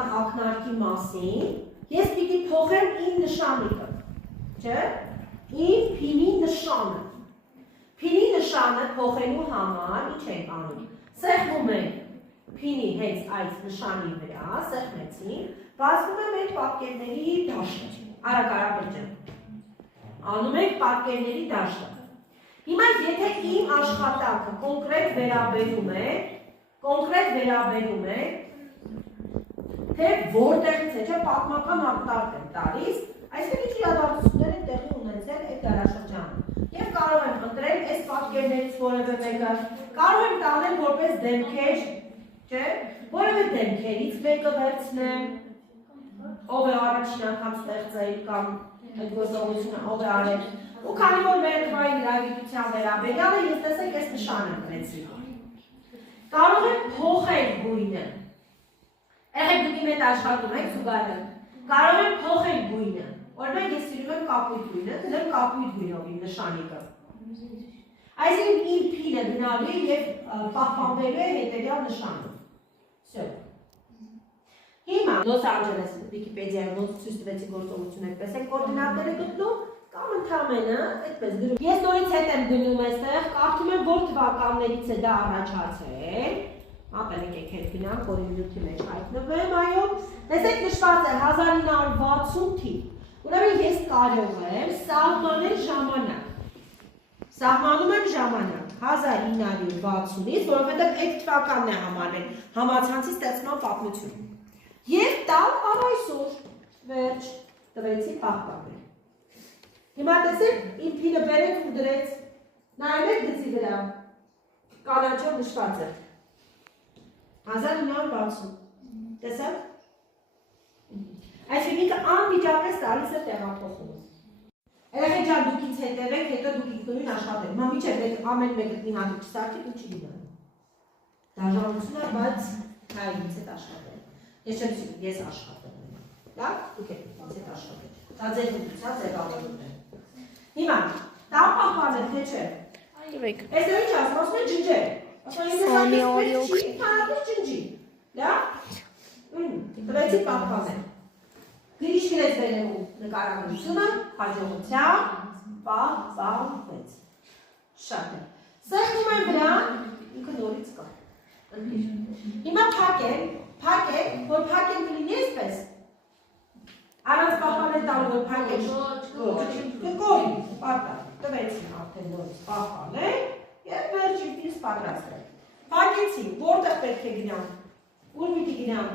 պատմական ակնարկի մասին, ես պիտի փոխեմ իմ նշանիկը, չէ՞, իմ փինի նշանը։ Փինի նշանը փոխելու համար ինչ ենք անում։ Սեղմում ենք փինի հենց այս նշանի վրա, սեղմեցինք, բացվում է մեր պատկերների դաշտը, արագ-ջան։ Անում ենք պատկերների դաշտը։ Հիմա եթե իմ աշխատանքը կոնկրետ վերաբերում է, թե որտեղից է, չէ, պատմական ակնարկ եմ տալիս, այսինքն ինչ իրադարձություններ են տեղի ունեցել այդ դարաշրջանում։ Եվ կարող եմ ընտրել այս պատկերներից որևէ մեկը, կարող եմ տանել որպես դեմքեր, չէ, որևէ դեմքերից մեկը վերցնեմ, ով է առաջին անգամ ստեղծել կամ այդ գործողությունը ով է արել, ու քանի որ մեր թվային իրավիճության վերաբերյալ է, ես տեսեք այս նշանը ընտրեցի։ Կարող եմ փոխել գույնը։ Եղեք դուք իմ հետ աշխատում եք զուգահեռ։ Կարող եմ փոխել գույնը։ Օրինակ ես սիրում եմ կապույտ գույնը, դնեմ կապույտ գույնով իմ նշանիկը։ Այսինքն իմ փինը գնալու է եւ պահպանվելու է հետեւյալ նշանով։ Всё։ Հիմա Լոս Անջելես Վիկիպեդիայում ոնց ցույց տվեցի գործողությունը, այդպես է կոորդինատները գտնում կամ ընդհանրապես այդպես գրում։ Ես նորից հետ եմ գնում այստեղ, կարդում եմ որ թվականներից է դա առաջացել։ Ապել եկեք հետ գնանք, որի մյութի մեջ հայտնվեմ, այո։ Տեսեք նշված է 1960 թիվ։ Ուրեմն ես կարող եմ սահմանել ժամանակ։ Սահմանում եմ ժամանակ 1960-ից, որովհետև այդ թվականն է համարվել համացանցի ստեղծման պատմություն։ Եվ տալ առ այսօր, վերջ, տվեցի պահպանել։ Հիմա տեսեք, իմ փինը բերեց ու դրեց, նայում եք գծի վրա, կանաչով նշված է։ 1960, տեսակ։ Այսինքն ինքը անմիջապես տալիս է տեղափոխումը։ Երեխեք ջան դուք ինձ հետևեք, հետո դուք ինքնուրույն աշխատեք։ Մա միջև ամեն մեկը մի հատ չսարքի ու չգիտեմ։ Դաժանություն է, բայց հայ ինձ հետ աշխատել։ Ես չեմ սիրում, ես աշխատում եմ։ Լավ, դուք եք ինձ հետ աշխատել։ Դա ձեր դուքացա ձևավորում է։ Հիմա, դա պահպանել, թե չէ։ Տվեք։ Այսօր ինչ ասում են ջնջել։ Սոնի օրիոք։ Ջնջի։ Լավ։ Տվեցի պահպանել։ Գրիշ գրեց վերևում նկարագրությունը, հաջողությամբ պահպանվեց։ Շատ է։ Սեղմում եմ վրան, ինքը նորից կա։ Հիմա փակել, որ փակել կլինի այսպես։ Առանց պահպանել տալու որ փակել կկորի, պարտա, տվեցին արդեն նորից պահպանել և վերջին պինս պատրաստել։ Փակեցի, որտեղ պետք է գնամ, ուր պիտի գնամ,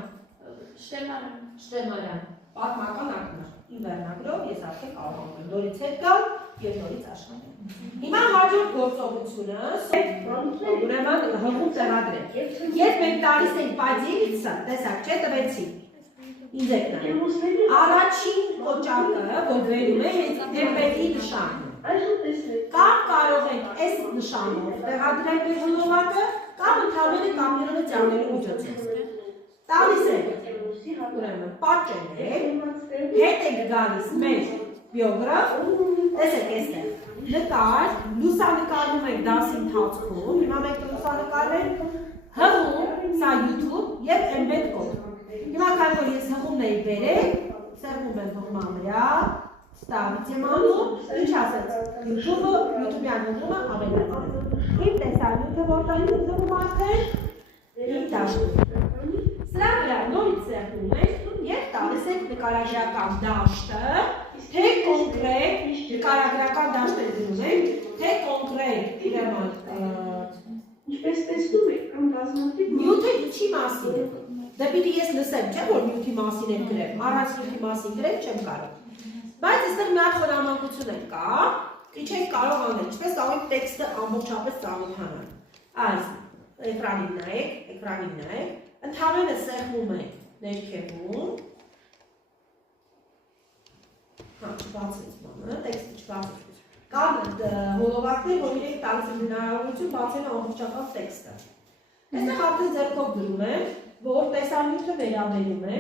Շտեմարան, պատմական ակնարկ, իմ վերնագրով ես արդեն կարող եմ նորից հետ գալ և նորից աշխատել։ Հիմա հաջորդ գործողությունը, ուրեմն հղում տեղադրեք։ Երբ մենք տալիս ենք պայձիրիցը, տեսակ չէ, տվեցի։ Ինձ եք նայում։ Առաջին կոճակը, որ վերում է, հենց էմպետի նշանն է։ Կամ կարող ենք այս նշանով տեղադրել մեր հնովակը, կամ ընդհանրապես կամերոնը ծանելու միջոցով։ Տալիս ենք, ուրեմն պատճեն եք, հետ եք գալիս մեր բիոգրաֆ, տեսեք էստեղ, նկար, լուսանկարում եք դասի ընթացքում, հիմա մենք լուսանկարենք հղում, սա YouTube և embed կոդ։ Հիմա քանի որ ես հղումն էի բերել, սեղմում եմ հղման վրա, ստավից եմ անում, ինչ ասեց, YouTube-յան հղումը ավելացնել։ Իմ տեսանյութը որտեղից հղում արդեն, իմ դաշտում։ Սրա վրա նորից սեղմում եք և տալիս եք նկարագրական դաշտը, թե կոնկրետ նկարագրական դաշտը դնում եք, թե կոնկրետ ուրեմն ինչպես տեսնում եք կամ բազմաթիվ նյութը ինչի մասին է։ Դա պիտի ես լսեմ, չէ՞ որ նյութի մասին եմ գրեմ, առանց նյութի մասին գրել չեմ կարող։ Բայց այստեղ մի հատ խորհրդամակություն էլ կա, ինչ ենք կարող անել, ինչպես կարող եք տեքստը ամբողջապես ծանոթանալ։ Այս էկրանին նայեք, ընդհանրապես սեղմում եք ներքևում։ Հա, չբացեց բանը, տեքստը չբացեց։ Կան հոլովակներ, որ իրենք տալիս են հնարավորություն բացել ամբողջական տեքստը։ Այստեղ արդեն ձեռքով գրում եմ, որ տեսանյութը վերաբերում է